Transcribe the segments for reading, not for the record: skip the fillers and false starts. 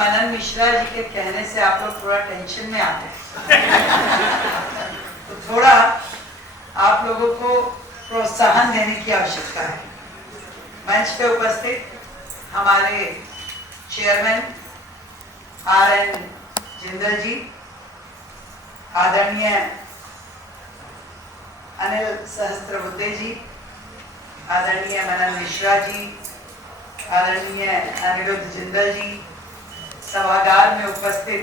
मनन मिश्रा जी के कहने से आप लोग थोड़ा टेंशन में आ गए तो थोड़ा आप लोगों को प्रोत्साहन देने की आवश्यकता है। मंच पे उपस्थित हमारे चेयरमैन RN जिंदल जी, आदरणीय अनिल सहस्त्रबुद्धे जी, आदरणीय मनन मिश्रा जी, आदरणीय अनिरुद्ध जिंदल जी, सभागार में उपस्थित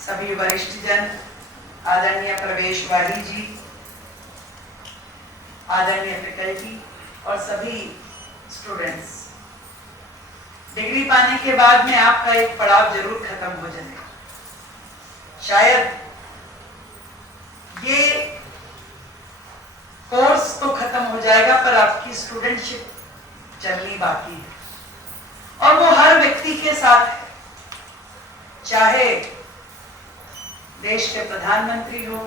सभी वरिष्ठ जन, आदरणीय प्रवेश वाली जी, आदरणीय फैकल्टी और सभी स्टूडेंट्स। डिग्री पाने के बाद में आपका एक पड़ाव जरूर खत्म हो जाएगा। शायद ये कोर्स तो खत्म हो जाएगा पर आपकी स्टूडेंटशिप चलनी बाकी है और वो हर व्यक्ति के साथ है, चाहे देश के प्रधानमंत्री हो,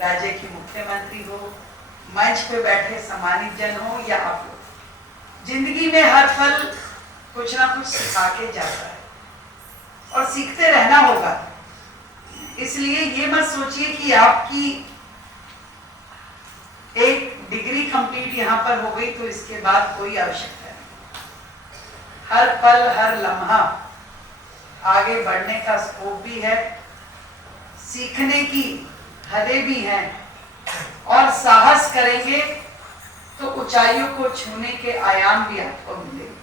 राज्य की मुख्यमंत्री हो, मंच पे बैठे सम्मानित जन हो या आप लोग। जिंदगी में हर पल कुछ ना कुछ सिखा के जाता है और सीखते रहना होगा। इसलिए ये मत सोचिए कि आपकी एक डिग्री कंप्लीट यहाँ पर हो गई तो इसके बाद कोई आवश्यकता नहीं। हर पल हर लम्हा आगे बढ़ने का स्कोप भी है, सीखने की हदें भी हैं और साहस करेंगे तो ऊंचाइयों को छूने के आयाम भी आपको मिलेंगे।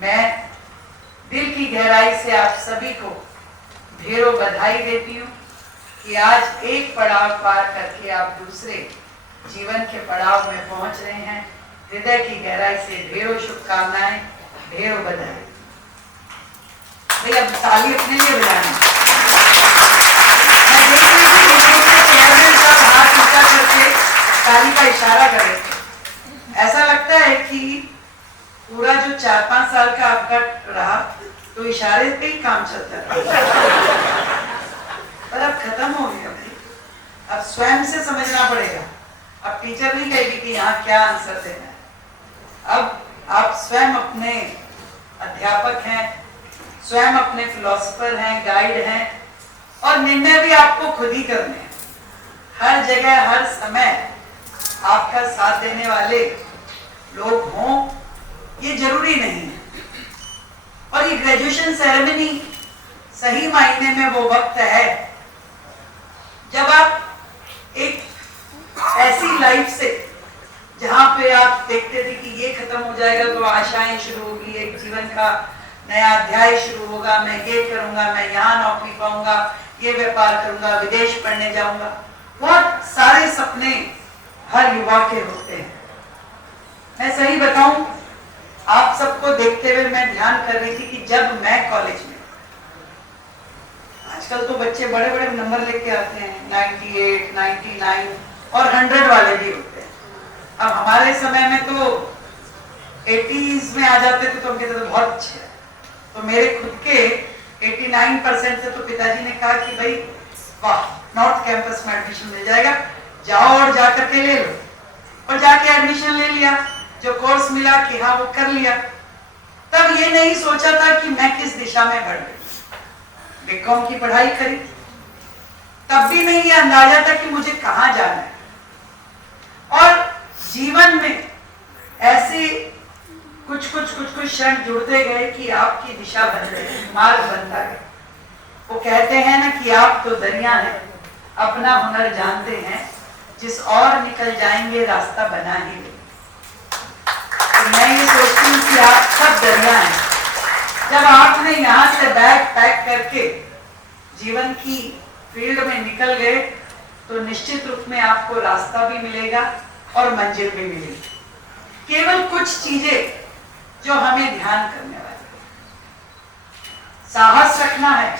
मैं दिल की गहराई से आप सभी को ढेरों बधाई देती हूँ कि आज एक पड़ाव पार करके आप दूसरे जीवन के पड़ाव में पहुंच रहे हैं। हृदय की गहराई से ढेरों शुभकामनाएं, ढेरों बधाई। भैया अब ताली अपने लिए बजाना। मैं देख रही थी चेयरमैन साहब हाथ ऊंचा करके ताली का इशारा कर रहे थे। ऐसा लगता है कि पूरा जो 4-5 साल का आपका रहा तो इशारे पे ही काम चलता रहा पर अब खत्म हो गया भाई। अब स्वयं से समझना पड़ेगा। अब टीचर नहीं कहेगी कि यहाँ क्या आंसर देना है। अब आप स्वयं अपने अध्यापक हैं, स्वयं अपने फिलोसोफर हैं, गाइड हैं और निर्णय भी आपको खुद ही करने हैं। हर जगह हर समय आपका साथ देने वाले लोग हों ये जरूरी नहीं है। और ये ग्रेजुएशन सेरेमनी सही मायने में वो वक्त है जब आप एक ऐसी लाइफ से जहां पे आप देखते थे कि ये खत्म हो जाएगा तो आशाएं शुरू होगी, एक जीवन का नया अध्याय शुरू होगा, मैं ये करूंगा, मैं यहाँ नौकरी पाऊंगा, ये व्यापार करूंगा, विदेश पढ़ने जाऊंगा। बहुत सारे सपने हर युवा के होते हैं। मैं सही बताऊं, आप सबको देखते हुए मैं ध्यान कर रही थी कि जब मैं कॉलेज में, आजकल तो बच्चे बड़े बड़े नंबर लेके आते हैं, 98, 99 और 100 वाले भी होते हैं। अब हमारे समय में तो 80s में आ जाते थे तो हम कहते थे बहुत अच्छे है। तो मेरे खुद के 89% से तो पिताजी ने कहा कि भाई वाह, नॉर्थ कैंपस में एडमिशन मिल जाएगा, जाओ और जाकर के ले लो। और जाके एडमिशन ले लिया, जो कोर्स मिला कि हाँ वो कर लिया। तब ये नहीं सोचा था कि मैं किस दिशा में बढ़ गई। बीकॉम की पढ़ाई करी, तब भी नहीं ये अंदाजा था कि मुझे कहाँ जाना है। और जीवन में ऐसे कुछ क्षण जुड़ते गए कि आपकी दिशा बन गई, मार्ग बनता गया। वो कहते हैं ना कि आप तो दरिया हैं, अपना हुनर जानते हैं, जिस और निकल जाएंगे रास्ता बना ही ले। तो मैं ये सोचती हूँ कि आप सब दरिया हैं। जब आपने यहाँ से बैग पैक करके जीवन की फील्ड में निकल गए तो निश्चित रूप में आपको रास्ता भी मिलेगा और मंजिल भी मिलेगी। केवल कुछ चीजें जो हमें ध्यान करने वाली, साहस रखना है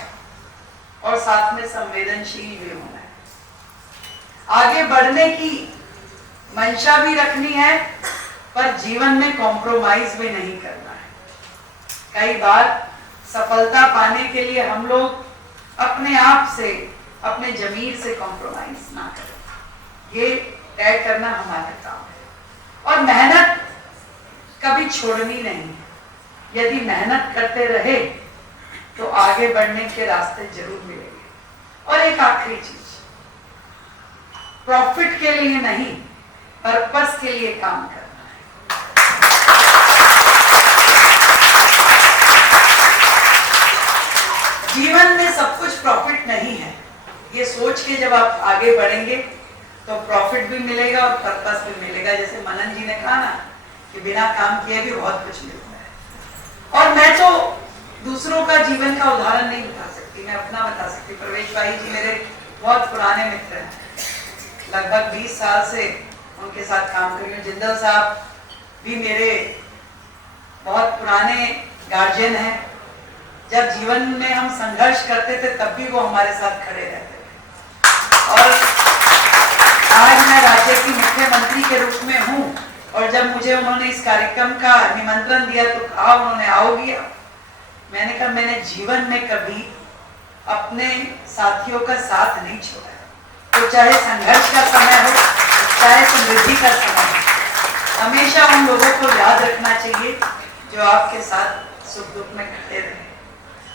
और साथ में संवेदनशील भी होना है। आगे बढ़ने की मंशा भी रखनी है पर जीवन में कॉम्प्रोमाइज भी नहीं करना है। कई बार सफलता पाने के लिए हम लोग अपने आप से, अपने जमीर से कॉम्प्रोमाइज ना करें, ये तय करना हमारा काम है। और मेहनत कभी छोड़नी नहीं है। यदि मेहनत करते रहे तो आगे बढ़ने के रास्ते जरूर मिलेंगे। और एक आखिरी चीज, प्रॉफिट के लिए नहीं, पर्पस के लिए काम करना है। जीवन में सब कुछ प्रॉफिट नहीं है, ये सोच के जब आप आगे बढ़ेंगे तो प्रॉफिट भी मिलेगा और पर्पस भी मिलेगा। जैसे मनन जी ने कहा ना कि बिना काम किए भी बहुत कुछ मिलता है। और मैं तो दूसरों का जीवन का उदाहरण नहीं बता सकती, मैं अपना बता सकती। प्रवेश भाई जी मेरे बहुत पुराने मित्र हैं, लगभग 20 साल से उनके साथ काम कर रही हूँ। जिंदल साहब भी मेरे बहुत पुराने गार्जियन हैं। जब जीवन में हम संघर्ष करते थे तब भी वो हमारे साथ खड़े रहते थे। और आज मैं राज्य की मुख्यमंत्री के रूप में हूँ, और जब मुझे उन्होंने इस कार्यक्रम का निमंत्रण दिया तो कहा उन्होंने आओगी आप। मैंने कहा मैंने जीवन में कभी अपने साथियों का साथ नहीं छोड़ा, तो चाहे संघर्ष का समय हो चाहे समृद्धि का समय हो, हमेशा उन लोगों को याद रखना चाहिए जो आपके साथ सुख दुख में खड़े रहे।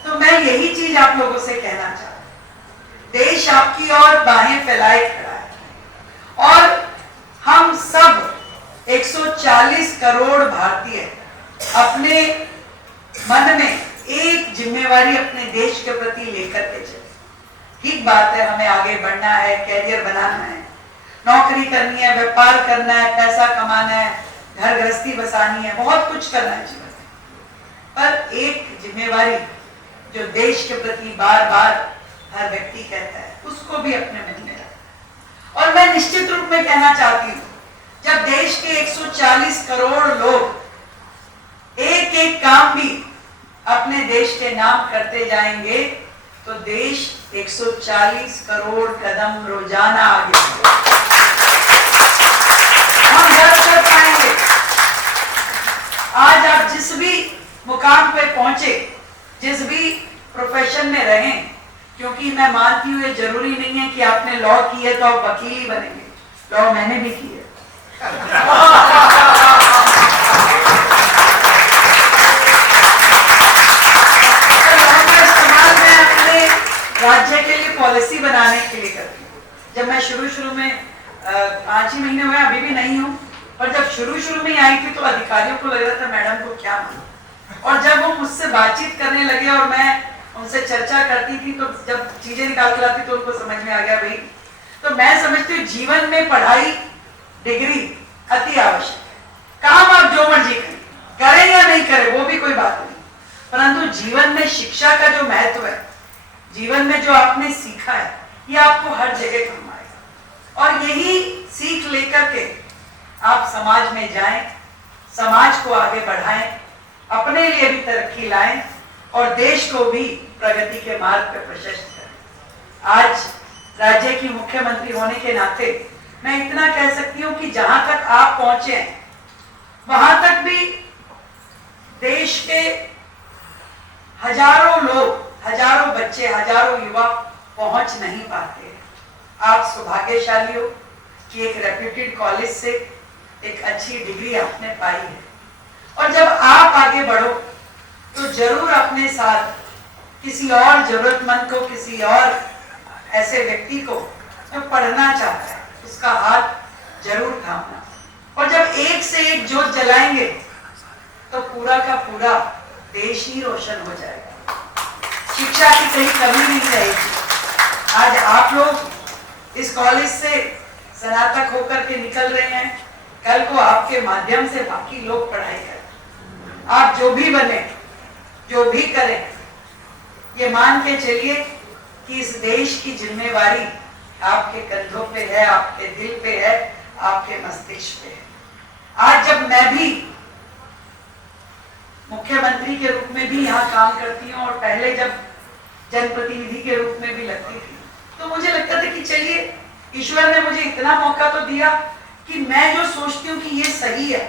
तो मैं यही चीज आप लोगों से कहना चाहता हूं, देश आपकी ओर बाहें फैलाए खड़ा है और हम सब 140 करोड़ भारतीय अपने मन में एक जिम्मेवारी अपने देश के प्रति लेकर के चले। ठीक बात है, हमें आगे बढ़ना है, कैरियर बनाना है, नौकरी करनी है, व्यापार करना है, पैसा कमाना है, घर गृहस्थी बसानी है, बहुत कुछ करना है जीवन में। पर एक जिम्मेवारी जो देश के प्रति बार बार हर व्यक्ति कहता है, उसको भी अपने मन में रखना। और मैं निश्चित रूप में कहना चाहती हूँ, जब देश के 140 करोड़ लोग एक एक काम भी अपने देश के नाम करते जाएंगे तो देश 140 करोड़ कदम रोजाना आगे हम गर्व कर पाएंगे। आज आप जिस भी मुकाम पे पहुंचे, जिस भी प्रोफेशन में रहें, क्योंकि मैं मानती हूँ ये जरूरी नहीं है कि आपने लॉ की है तो आप वकील ही बनेंगे, लॉ मैंने भी की है। इस्तेमाल मैं अपने राज्य के लिए पॉलिसी बनाने के लिए करती हूँ। जब मैं शुरू में 5 ही महीने हुए, अभी भी नहीं हूँ, पर जब शुरू में आई थी तो अधिकारियों को लग रहा था मैडम को क्या मालूम। और जब वो मुझसे बातचीत करने लगे और मैं उनसे चर्चा करती थी तो जब चीजें निकाल के लाती तो उनको समझ में आ गया भाई। तो मैं समझती हूँ जीवन में पढ़ाई, डिग्री अति आवश्यक है। काम आप जो मर्जी करें या नहीं करें वो भी कोई बात नहीं, परंतु जीवन में शिक्षा का जो महत्व है, जीवन में जो आपने सीखा है, ये आपको हर जगह काम आएगा। और यही सीख लेकर के आप समाज में जाएं, समाज को आगे बढ़ाएं, अपने लिए भी तरक्की लाएं और देश को भी प्रगति के मार्ग पर प्रशस्त करें। आज राज्य की मुख्यमंत्री होने के नाते मैं इतना कह सकती हूँ कि जहां तक आप पहुंचे हैं वहां तक भी देश के हजारों लोग, हजारों बच्चे, हजारों युवा पहुंच नहीं पाते। आप सौभाग्यशाली हो कि एक रेप्यूटेड कॉलेज से एक अच्छी डिग्री आपने पाई है। और जब आप आगे बढ़ो तो जरूर अपने साथ किसी और जरूरतमंद को, किसी और ऐसे व्यक्ति को जो पढ़ना चाहता है उसका हाथ जरूर थामना। और जब एक से एक ज्योत जलाएंगे तो पूरा का पूरा देश ही रोशन हो जाएगा, शिक्षा की कहीं कमी नहीं रहेगी। आज आप लोग इस कॉलेज से स्नातक होकर के निकल रहे हैं, कल को आपके माध्यम से बाकी लोग पढ़ाई करें। आप जो भी बने, जो भी करें, ये मान के चलिए कि इस देश की जिम्मेवारी आपके कंधों पे है, आपके दिल पे है, आपके मस्तिष्क पे है। आज जब मैं भी मुख्यमंत्री के रूप में भी यहाँ काम करती हूँ और पहले जब जनप्रतिनिधि के रूप में भी लगती थी तो मुझे लगता था कि चलिए ईश्वर ने मुझे इतना मौका तो दिया कि मैं जो सोचती हूँ कि ये सही है,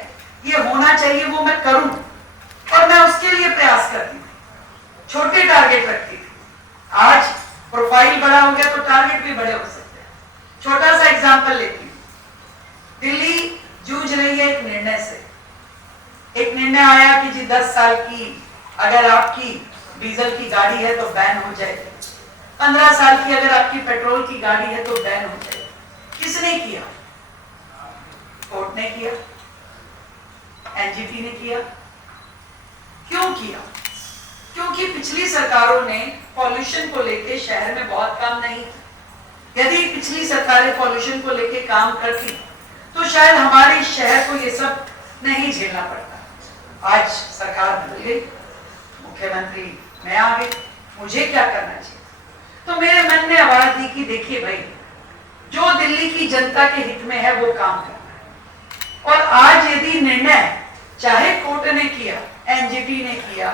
ये होना चाहिए, वो मैं करूं और मैं उसके लिए प्रयास करती थी, छोटे टारगेट रखती थी। आज प्रोफाइल बड़ा हो गया तो टारगेट भी बड़े हो सकते हैं। छोटा सा एग्जांपल लेती हूँ, दिल्ली जूझ रही है एक निर्णय से। एक निर्णय आया कि जी 10 साल की अगर आपकी डीजल की गाड़ी है तो बैन हो जाएगी, 15 साल की अगर आपकी पेट्रोल की गाड़ी है तो बैन हो जाएगी। किसने किया? कोर्ट ने किया, एनजीटी ने किया। क्यों किया? क्योंकि पिछली सरकारों ने पॉल्यूशन को लेके शहर में बहुत काम नहीं किया। यदि पिछली सरकारें पॉल्यूशन को लेके काम करती तो शायद हमारे शहर को ये सब नहीं झेलना पड़ता। आज सरकार बदल गई, मुख्यमंत्री मैं आ गई, मुझे क्या करना चाहिए? तो मेरे मन ने आवाज दी कि देखिए भाई, जो दिल्ली की जनता के हित में है वो काम करना है। और आज यदि निर्णय चाहे कोर्ट ने किया, एनजीटी ने किया,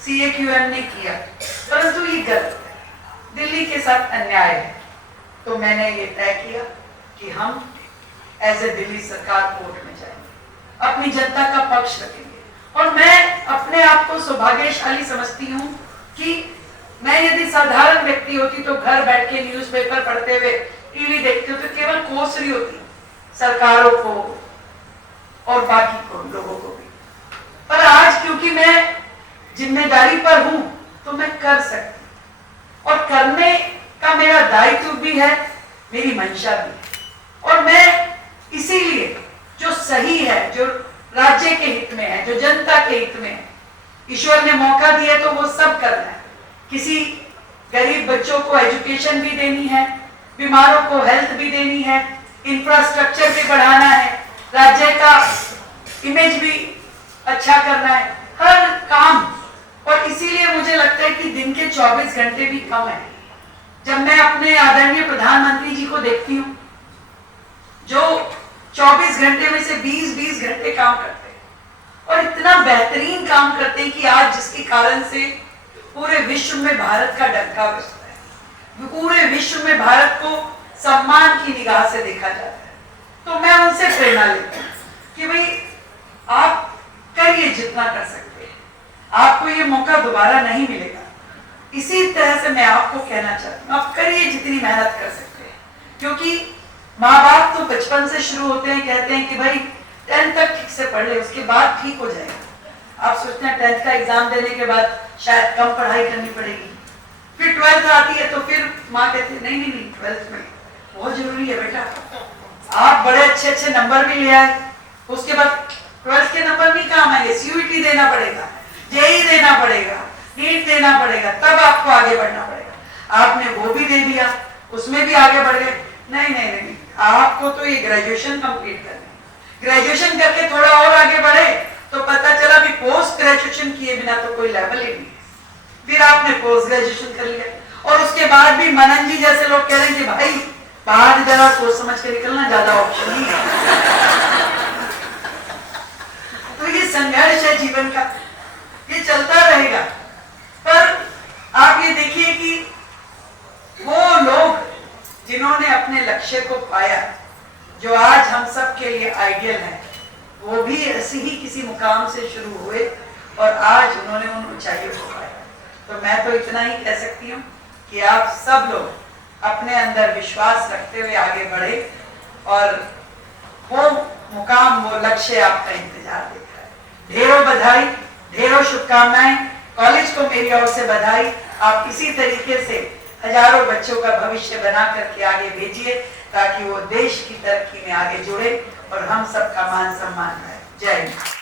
सीएक्यूएम ने किया, परंतु ये गलत है, दिल्ली के साथ अन्याय है, तो मैंने ये तय किया कि हम एज ए दिल्ली सरकार कोर्ट में जाएंगे, अपनी जनता का पक्ष रखेंगे। और मैं अपने आप को सौभाग्यशाली समझती हूँ कि मैं यदि साधारण व्यक्ति होती तो घर बैठ के न्यूज़पेपर पढ़ते हुए, टीवी देखते हुए तो केवल कोस रही होती सरकारों को और बाकी को लोगों को भी। पर आज क्योंकि मैं जिम्मेदारी पर हूं तो मैं कर सकती हूं, और करने का मेरा दायित्व भी है, मेरी मंशा भी है। और मैं इसीलिए जो सही है, जो राज्य के हित में है, जो जनता के हित में है, ईश्वर ने मौका दिया तो वो सब करना है। किसी गरीब बच्चों को एजुकेशन भी देनी है, बीमारों को हेल्थ भी देनी है, इंफ्रास्ट्रक्चर भी बढ़ाना है, राज्य का इमेज भी अच्छा करना है, हर काम। और इसीलिए मुझे लगता है कि दिन के 24 घंटे भी कम है। जब मैं अपने आदरणीय प्रधानमंत्री जी को देखती हूँ जो 24 घंटे में से 20-20 घंटे काम करते हैं और इतना बेहतरीन काम करते हैं कि आज जिसके कारण से पूरे विश्व में भारत का डंका बजता है, पूरे विश्व में भारत को सम्मान की निगाह से देखा जाता है। तो मैं उनसे प्रेरणा लेती हूँ कि भाई आप करिए जितना कर सकते हैं, आपको ये मौका दोबारा नहीं मिलेगा। इसी तरह से मैं आपको कहना चाहती हूँ, आप करिए जितनी मेहनत कर सकते हैं, क्योंकि माँ बाप तो बचपन से शुरू होते हैं, कहते हैं कि भाई 10th तक ठीक से पढ़ ले, उसके बाद ठीक हो जाएगा। आप सोचते हैं 10th का एग्जाम देने के बाद शायद कम पढ़ाई करनी पड़ेगी, फिर 12th आती है तो फिर माँ कहती है नहीं नहीं नहीं 12th में बहुत जरूरी है बेटा, आप बड़े अच्छे अच्छे नंबर भी ले आए, उसके बाद 12th के नंबर नहीं काम आएंगे, सीयूईटी देना पड़ेगा, जेईई देना पड़ेगा, नीट देना पड़ेगा, तब आपको आगे बढ़ना पड़ेगा। आपने वो भी दे दिया, उसमें भी आगे बढ़ गए, नहीं नहीं नहीं, आपको तो ये ग्रेजुएशन कंप्लीट करनी है। ग्रेजुएशन करके थोड़ा और आगे बढ़े तो पता चला भी पोस्ट ग्रेजुएशन किए बिना तो कोई लेवल ही नहीं है। फिर आपने पोस्ट ग्रेजुएशन कर लिया और उसके बाद भी मनन जी जैसे लोग कह रहे हैं कि भाई बाहर जरा सोच समझ के निकलना, ज्यादा ऑप्शन नहीं है। तो ये संघर्ष है जीवन का, ये चलता रहेगा। पर आप ये देखिए कि वो लोग जिन्होंने अपने लक्ष्य को पाया, जो आज हम सब के लिए आइडियल है, वो भी ऐसे ही किसी मुकाम से शुरू हुए और आज उन्होंने उन ऊंचाइयों को पाया। तो मैं तो इतना ही कह सकती हूँ कि आप सब लोग अपने अंदर विश्वास रखते हुए आगे बढ़े और वो मुकाम, वो लक्ष्य आपका इंतजार देख रहा है। ढेरों बधाई, ढेरों शुभकामनाएं, कॉलेज को मेरी ओर से बधाई। आप इसी तरीके से हजारों बच्चों का भविष्य बना करके आगे भेजिए ताकि वो देश की तरक्की में आगे जुड़े और हम सबका मान सम्मान रहे। जय हिंद।